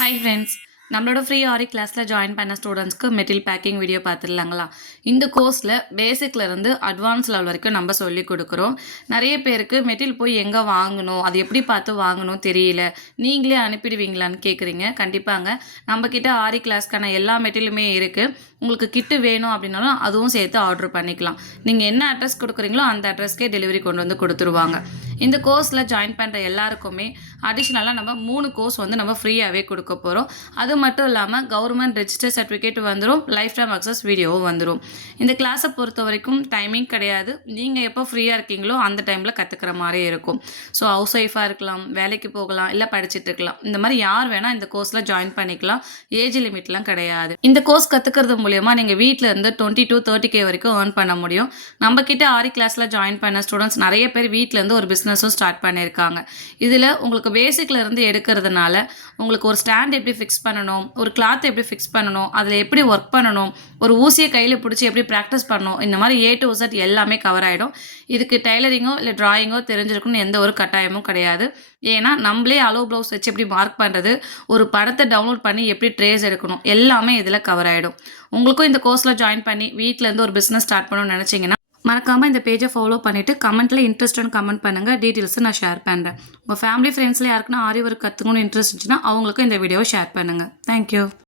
Hi friends, நம்மளோட free ஆரி கிளாஸில் join பண்ண ஸ்டூடெண்ட்ஸ்க்கு மெட்டீரியல் பேக்கிங் வீடியோ பார்த்துடலாங்களா. இந்த கோர்ஸில் பேசிக்லேருந்து அட்வான்ஸ் லெவல் வரைக்கும் நம்ம சொல்லி கொடுக்குறோம். நிறைய பேருக்கு மெட்டீரியல் போய் எங்கே வாங்கணும், அது எப்படி பார்த்து வாங்கணும் தெரியல, நீங்களே அனுப்பிடுவீங்களான்னு கேட்குறீங்க. கண்டிப்பாங்க, நம்மக்கிட்ட ஆரி கிளாஸ்க்கான எல்லா மெட்டீரியலுமே இருக்குது. உங்களுக்கு கிட்டு வேணும் அப்படின்னாலும் அதுவும் சேர்த்து ஆர்டர் பண்ணிக்கலாம். நீங்கள் என்ன அட்ரஸ் கொடுக்குறீங்களோ அந்த அட்ரஸ்க்கே டெலிவரி கொண்டு வந்து கொடுத்துருவாங்க. இந்த கோர்ஸில் ஜாயின் பண்ணுற எல்லாருக்குமே அடிஷ்னலாக நம்ம 3 கோர்ஸ் நம்ம ஃப்ரீயாகவே கொடுக்க போகிறோம். அது மட்டும் இல்லாமல் கவர்மெண்ட் ரெஜிஸ்டர் சர்டிஃபிகேட் வந்துடும், லைஃப் டைம் அக்சஸ் வீடியோவும் வந்துடும். இந்த கிளாஸை பொறுத்த வரைக்கும் டைமிங் கிடையாது. நீங்கள் எப்போ ஃப்ரீயாக இருக்கீங்களோ அந்த டைமில் கற்றுக்கிற மாதிரி இருக்கும். ஸோ ஹவுஸ் ஒய்ஃபாக இருக்கலாம், வேலைக்கு போகலாம், இல்லை படிச்சுட்டு இருக்கலாம். இந்த மாதிரி யார் வேணால் இந்த கோர்ஸில் ஜாயின் பண்ணிக்கலாம். ஏஜ் லிமிட்லாம் கிடையாது. இந்த கோர்ஸ் கற்றுக்கிறது மூலயமா நீங்கள் வீட்டில் இருந்து 20 to 30K வரைக்கும் ஏர்ன் பண்ண முடியும். நம்மக்கிட்ட ஆரி கிளாஸில் ஜாயின் பண்ண ஸ்டூடெண்ட்ஸ் நிறைய பேர் வீட்டிலேருந்து ஒரு பிஸ்னஸும் ஸ்டார்ட் பண்ணியிருக்காங்க. இதில் உங்களுக்கு பேசிக்கில் இருந்து எடுக்கிறதுனால உங்களுக்கு ஒரு ஸ்டாண்ட் எப்படி ஃபிக்ஸ் பண்ணணும், ஒரு கிளாத் எப்படி ஃபிக்ஸ் பண்ணணும், அதில் எப்படி ஒர்க் பண்ணணும், ஒரு ஊசியை கையில் பிடிச்சி எப்படி ப்ராக்டிஸ் பண்ணணும், இந்த மாதிரி A to Z எல்லாமே கவர் ஆகிடும். இதுக்கு டைலரிங்கோ இல்லை ட்ராயிங்கோ தெரிஞ்சிருக்குன்னு எந்த ஒரு கட்டாயமும் கிடையாது. ஏன்னா நம்மளே அலோ ப்ளவுஸ் வச்சு எப்படி மார்க் பண்ணுறது, ஒரு படத்தை டவுன்லோட் பண்ணி எப்படி ட்ரேஸ் எடுக்கணும், எல்லாமே இதில் கவர் ஆகிடும். உங்களுக்கும் இந்த கோர்ஸில் ஜாயின் பண்ணி வீட்டிலேருந்து ஒரு பிஸ்னஸ் ஸ்டார்ட் பண்ணணும்னு நினச்சிங்கன்னா மறக்காமல் இந்த பேஜை ஃபாலோ பண்ணிவிட்டு கமெண்ட்டில் இன்ட்ரெஸ்ட்னு கமெண்ட் பண்ணுங்கள். டீட்டெயில்ஸை நான் ஷேர் பண்ணுறேன். உங்கள் ஃபேமிலி ஃப்ரெண்ட்ஸில் யாருக்குன்னா ஆரி ஒர்க் கற்றுக்கணும்னு இன்ட்ரெஸ்ட் இருந்துச்சுன்னா அவங்களுக்கும் இந்த வீடியோவை ஷேர் பண்ணுங்கள். தேங்க்யூ.